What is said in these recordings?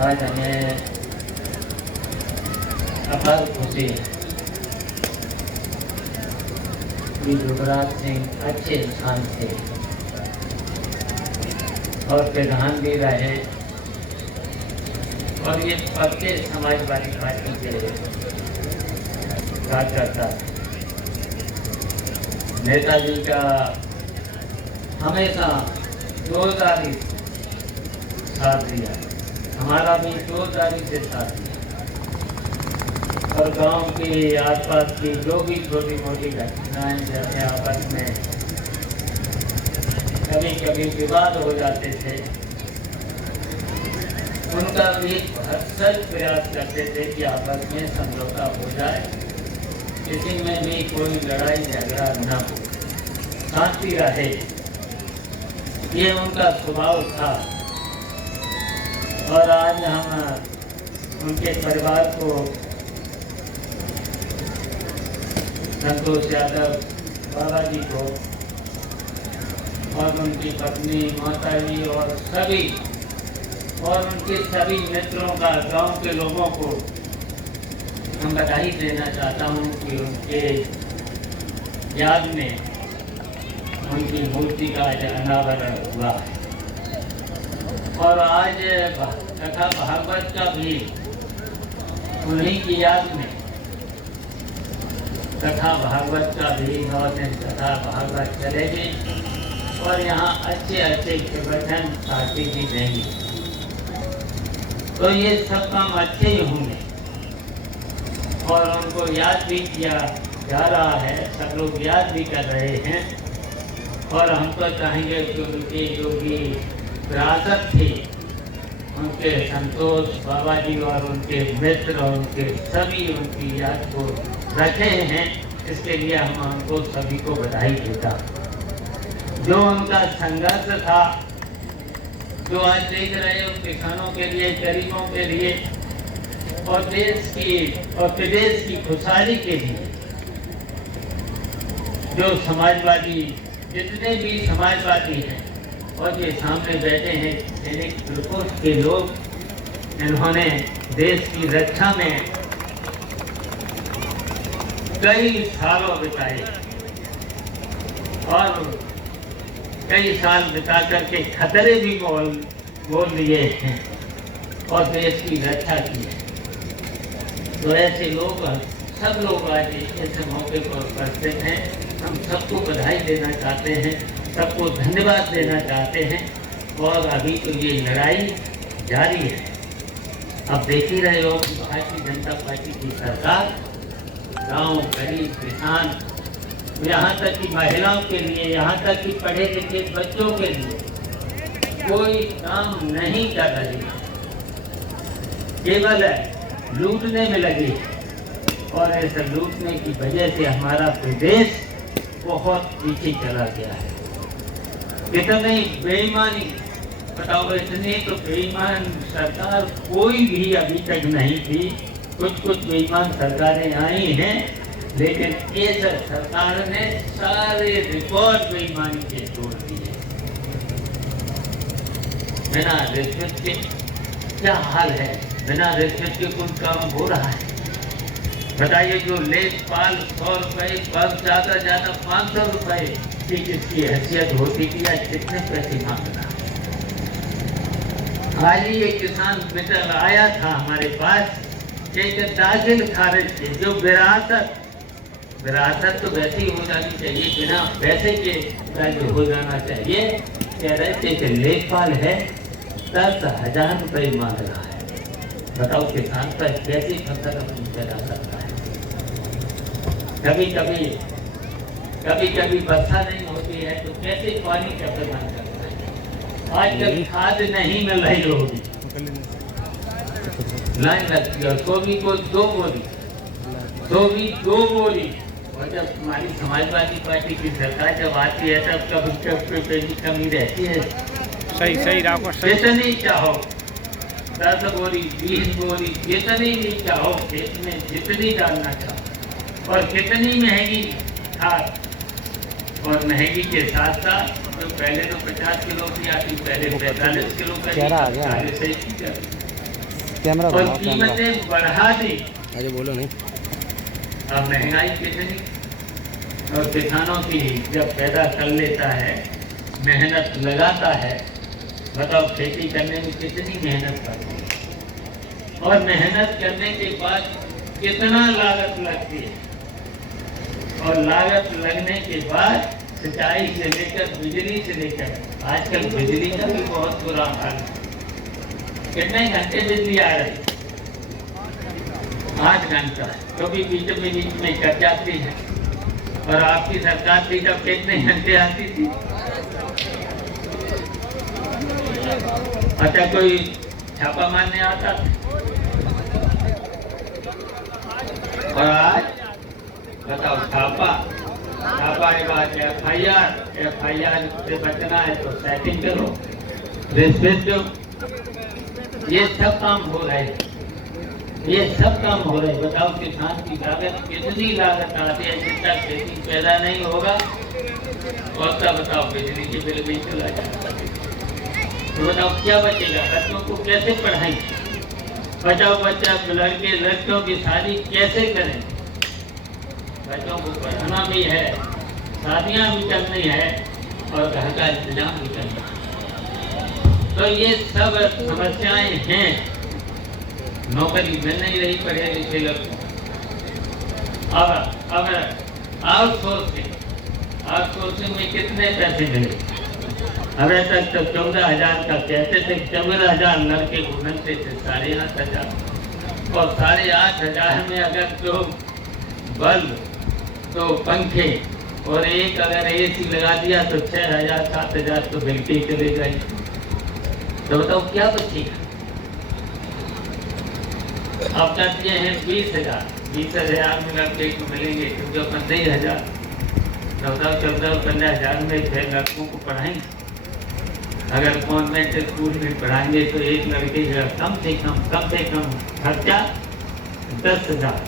आज हमें अपार खुशी है कि युवराज सिंह अच्छे इंसान थे और प्रधान भी रहे और ये पक्के समाजवादी पार्टी के कार्यकर्ता। नेताजी का हमेशा जोरदारी साथ दिया, हमारा भी जोरदारी से साथ दिया और गांव के आसपास की जो भी छोटी मोटी घटनाएं जैसे आपस में कभी कभी विवाद हो जाते थे, उनका भी भरसक प्रयास करते थे कि आपस में समझौता हो जाए, किसी में भी कोई लड़ाई झगड़ा न हो, शांति रहे। ये उनका स्वभाव था और आज हम उनके परिवार को, संतोष यादव बाबा जी को और उनकी पत्नी माता जी और सभी और उनके सभी मित्रों का, गांव के लोगों को हम बधाई देना चाहता हूं कि उनके याद में उनकी मूर्ति का अनावरण हुआ है और आज कथा भागवत का भी उन्हीं की याद में कथा भागवत का भी 9 दिन कथा भागवत चलेगी और यहाँ अच्छे अच्छे प्रवचन पार्टी भी देंगी। तो ये सब काम अच्छे ही होंगे और उनको याद भी किया जा रहा है, सब लोग याद भी कर रहे हैं और हम तो चाहेंगे कि उनकी जो भी विरासत थी, उनके संतोष बाबा जी और उनके मित्र और उनके सभी उनकी याद को रखे हैं, इसके लिए हम उनको सभी को बधाई देता। जो उनका संघर्ष था, जो आज देख रहे हो किसानों के लिए, गरीबों के लिए और देश की और प्रदेश की खुशहाली के लिए, जो समाजवादी जितने भी समाजवादी हैं और ये सामने बैठे हैं सैनिक प्रकोष्ठ के लोग, इन्होंने देश की रक्षा में कई सालों बिताए और कई साल बिता करके खतरे भी बोल लिए हैं और देश की रक्षा की है। तो ऐसे लोग, सब लोग आज ऐसे मौके पर उपस्थित हैं, हम सबको बधाई देना चाहते हैं, सबको धन्यवाद देना चाहते हैं और अभी तो ये लड़ाई जारी है। अब देख ही रहे हो भारतीय जनता पार्टी की सरकार गांव, गरीब, किसान, यहाँ तक कि महिलाओं के लिए, यहाँ तक कि पढ़े लिखे बच्चों के लिए कोई काम नहीं कर रही, केवल लूटने में लगी और ऐसा लूटने की वजह से हमारा प्रदेश बहुत पीछे चला गया है। कितनी बेईमानी, बताओ, इतनी तो बेईमान सरकार कोई भी अभी तक नहीं थी। कुछ बेईमान सरकारें आई हैं, लेकिन इस सरकार ने सारे रिकॉर्ड बेईमानी के तोड़ दिए। बिना रिश्वत के क्या हाल है, बिना रिश्वत के कुछ काम हो रहा है? बताइए, जो लेखपाल 100 रुपए, बस ज्यादा 500 रुपए की किसकी हैसियत होती थी, आज कितने पैसे मांग रहा है? आज ही एक किसान मित्र आया था हमारे पास, एक दाखिल खारिज थे, जो विरासत तो वैसे ही हो जानी चाहिए, बिना पैसे के हो जाना चाहिए। कह रहे थे कि लेखपाल है 10,000 रुपये मांग रहा है। बताओ, किसान पर कैसी फसल अपनी पैदा करता है? कभी कभी वर्षा नहीं होती है तो कैसे पानी का प्रबंध करता है? आजकल खाद नहीं मिल रही होगी, लाइन लगती है, गोभी को 2 बोरी और जब हमारी समाजवादी पार्टी की सरकार जब आती है तब कभी कमी रहती है। सही जितनी चाहो 10 बोरी 20 बोरी, जितनी भी चाहो खेत में, जितनी डालना चाहो, और कितनी महंगी खाद, और महंगी के साथ साथ तो पहले तो 50 किलो की आती, पहले 45 किलो का 40 से कैमरा और कीमतें बढ़ा दी। अरे बोलो नहीं। अब महंगाई कितनी, और किसानों की जब पैदा कर लेता है, मेहनत लगाता है, बताओ खेती करने में कितनी मेहनत करती है, और मेहनत करने के बाद कितना लागत लगती है, और लागत लगने के बाद सिंचाई से लेकर बिजली से लेकर आजकल बिजली का भी बहुत बुरा हाल है। कितने घंटे बिजली आ रही? 8 घंटा, कभी बीच में कट जाती है। और आपकी सरकार थी जब कितने घंटे आती थी? अच्छा, कोई छापा मारने आता था? और आज बताओ, छापा के बाद एफआईआर से बचना है तो सेटिंग करो, रिश्वत दो। ये सब काम हो रहे हैं, ये सब काम हो रहे हैं। बताओ किसान की लागत कितनी लागत आती है, जितना खेती पैदा नहीं होगा, और तब बताओ बिजली के बिल भी चला जाता है। तो बताओ क्या बचेगा? बच्चों को कैसे पढ़ाएंगे? बच्चा लड़के लड़कियों की शादी कैसे करें? बच्चों को पढ़ाना भी है, शादियां भी करनी है, और घर का इंतजाम भी करना है। तो ये सब समस्याएं हैं। नौकरी मिल नहीं रही पढ़े लिखे लोग। अब आउटसोर्सिंग में कितने पैसे मिले? अभी तक तो 14,000 का कहते थे, 14,000 लड़के घूमते थे, 8,500, और 8,500 में अगर तो बल्ब, तो पंखे, और एक अगर एसी लगा दिया तो 6,000 7,000 तो बिल के चले गए। तो बताओ क्या बचेगा? अब कहते हैं 20,000 में लड़के को मिलेंगे, क्योंकि 15,000। तो बताओ 14-15,000 में 6 लड़कों को पढ़ाएंगे। अगर कॉन्वेंट स्कूल में पढ़ाएंगे तो एक लड़के का कम से कम खर्चा 10,000।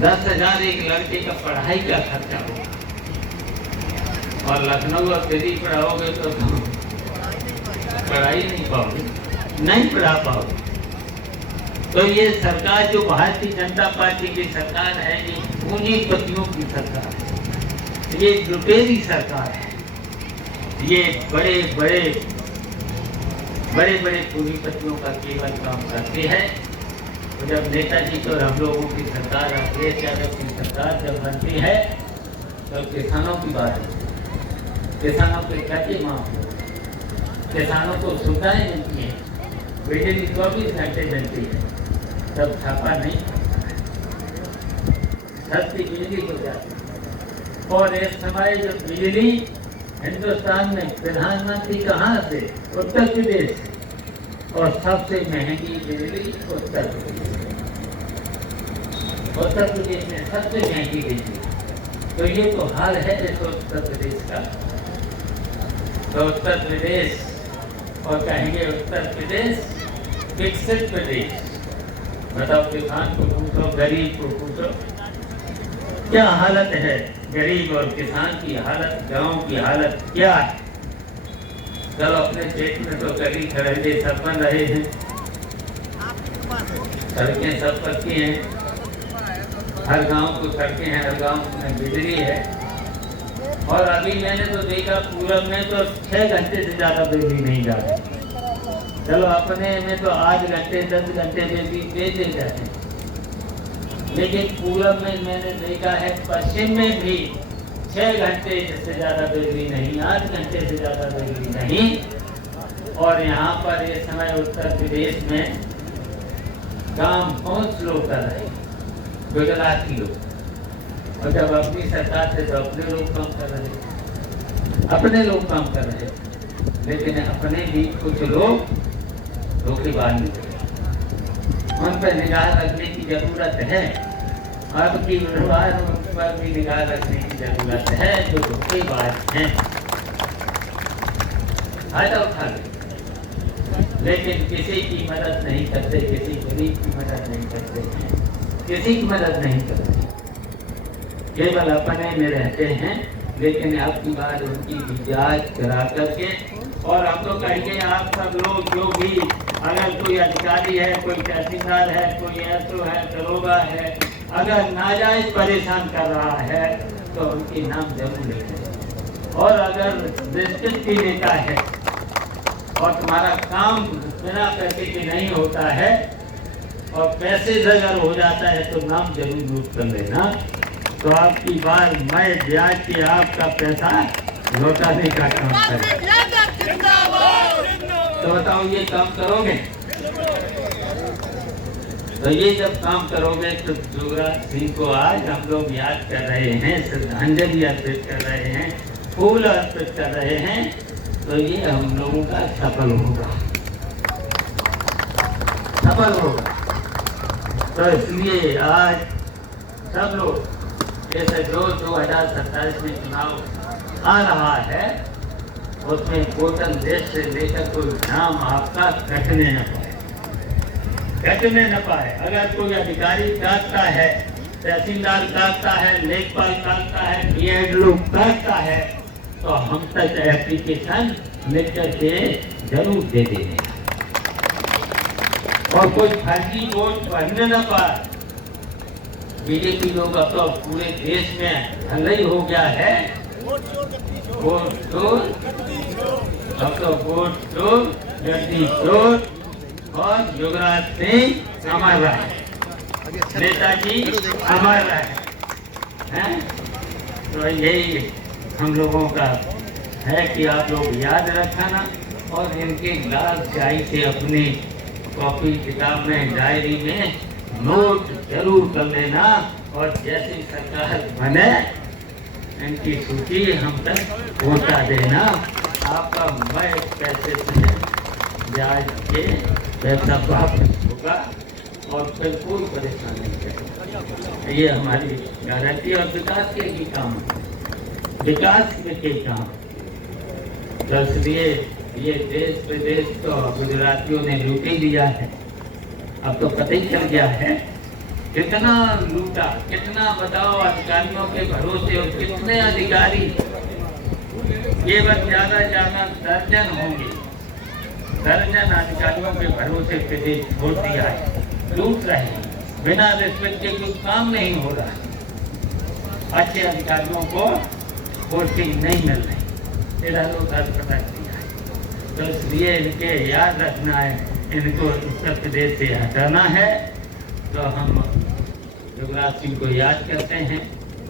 10,000 एक लड़के का पढ़ाई का खर्चा होगा। और लखनऊ और दिल्ली पढ़ाओगे तो पढ़ाई नहीं पढ़ा पाओगे। तो ये सरकार जो भारतीय जनता पार्टी की सरकार है, ये पूंजीपतियों की सरकार है, ये लुटेरी सरकार है। ये बड़े बड़े पूंजीपतियों का केवल काम करती है। तो जब नेताजी तो हम लोगों की सरकार, अखिलेश यादव की सरकार जब बनती है, तो किसानों की बात है। किसानों के कर्जे माफ, किसानों को सुविधाएं मिलती हैं, बिजली 24 घंटे मिलती है, तब छापा नहीं, सस्ती बिजली हो जाती है। और इस समय जो बिजली हिंदुस्तान में प्रधानमंत्री कहाँ से? उत्तर प्रदेश, और सबसे महंगी बिजली उत्तर प्रदेश में सबसे महंगी बिजली। तो ये तो हाल है इस उत्तर प्रदेश का। तो उत्तर प्रदेश, और कहेंगे उत्तर प्रदेश विकसित प्रदेश। बताओ किसान को पूछो, गरीब को पूछो, क्या हालत है गरीब और किसान की हालत, गांव की हालत क्या है? सब अपने पेट में तो गली खड़े सब बन रहे हैं, सड़कें सब पक्की हैं, हर गांव को सड़कें हैं, हर गांव में बिजली है। और अभी मैंने तो देखा पूरब में तो 6 घंटे से ज्यादा बिजली नहीं जाती। चलो अपने में तो 8 घंटे 10 घंटे बिजली दे देते हैं, लेकिन पूरब में मैंने देखा है, पश्चिम में भी 6 घंटे से ज्यादा बिजली नहीं, 8 घंटे से ज्यादा बिजली नहीं। और यहाँ पर इस समय उत्तर प्रदेश में काम बहुत लोग कर रहे हैं, गुजराती लोग, और जब अपनी सरकार से तो अपने लोग काम कर रहे हैं, अपने लोग काम कर रहे हैं, लेकिन अपने भी कुछ लोग धोखेबाज निकले। उन पर निगाह रखने की जरूरत है, आपकी व्यवहार पर भी निगाह रखने की जरूरत है। जो धोखेबाज हैं फायदा उठा ले, लेकिन किसी की मदद नहीं करते, किसी गरीब की मदद नहीं करते, किसी की मदद नहीं करते, केवल अपने में रहते हैं। लेकिन आपकी बात उनकी भी जांच करा करके और हम तो कहेंगे आप सब लोग जो भी, अगर कोई अधिकारी है, कोई तहसीलदार है, कोई एसओ है, दरोगा है, अगर नाजायज परेशान कर रहा है तो उनके नाम जरूर लिखें। और अगर डिस्ट्रिक्ट की नेता है और तुम्हारा काम बिना पैसे के नहीं होता है और पैसे से अगर हो जाता है तो नाम जरूर नोट कर लेना। तो आपकी बार मैं ब्याज की आपका पैसा लौटाने का काम करें। तो बताओ ये काम करोगे? तो ये जब काम करोगे तो युवराज सिंह को आज हम लोग याद कर रहे हैं, श्रद्धांजलि अर्पित कर रहे हैं, फूल अर्पित कर रहे हैं, तो ये हम लोगों का सफल होगा, सफल होगा। तो इसलिए आज सब लोग, जैसे जो 2027 में चुनाव आ रहा है उसमें टोटल देश से लेकर कोई नाम आपका कटने न पाए, कटने न पाए। अगर कोई अधिकारी काटता है, तहसीलदार काटता है, लेखपाल काटता है, बीएलओ काटता है, तो हम तक एप्लीकेशन लिख करके जरूर दे देंगे। और कोई फर्जी वोट भरने न पाए। बीजेपी लोग अब तो पूरे देश में हल्ला ही हो गया है, वोट चोर, अब तो वोट चोर, गद्दी चोर और युवराज सिंह अमर रहे, नेताजी अमर रहे। तो यही हम लोगों का है कि आप लोग याद रखना और इनके लाल स्याही से अपनी कॉपी किताब में, डायरी में नोट जरूर कर लेना। और जैसी सरकार बने इनकी सूची हम तक पहुंचा देना। आपका मैं पैसे से ब्याज के पैसा वापस होगा और फिर कोई परेशानी नहीं। ये हमारी गारंटी और विकास के भी काम, विकास के काम। तो इसलिए ये देश विदेश तो गुजरातियों ने लूट ही लिया है। अब तो पता ही चल गया है कितना लूटा, कितना बताओ अधिकारियों के भरोसे, और कितने अधिकारी ये बस ज्यादा दर्जन होंगे, दर्जन अधिकारियों के भरोसे प्रदेश छोड़ दिया है, लूट रहे हैं, बिना रिश्वत के कुछ काम नहीं हो रहा है। अच्छे अधिकारियों को पोस्टिंग नहीं मिल रही, इधर उधर पटक दिया है। तो इसलिए इनके याद रखना है, इनको उत्तर प्रदेश से हटाना है। तो हम युवराज सिंह को याद करते हैं।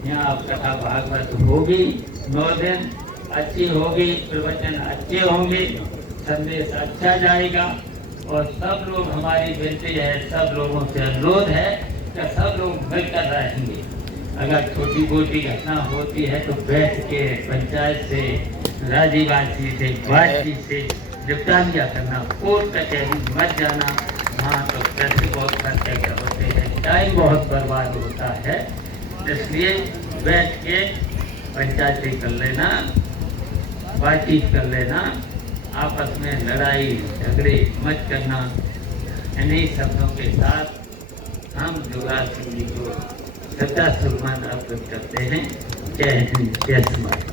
यहाँ कथा भागवत होगी, 9 दिन अच्छी होगी, प्रवचन अच्छे होंगे, संदेश अच्छा जाएगा। और सब लोग, हमारी विनती है, सब लोगों से अनुरोध है कि सब लोग मिलकर रहेंगे। अगर छोटी मोटी घटना होती है तो बैठ के पंचायत से, राज्यवासी से, बातचीत से निपटा लिया करना। कोर्ट कचहरी मत जाना, वहाँ तो पैसे बहुत खर्च होते हैं, टाइम बहुत बर्बाद होता है। इसलिए बैठ के पंचायती कर लेना, बातचीत कर लेना, आपस में लड़ाई झगड़े मत करना। इन्हीं शब्दों के साथ हम युवराज सिंह जी को श्रद्धा सम्मान अर्पित करते हैं। जय हिंद, जय समाज।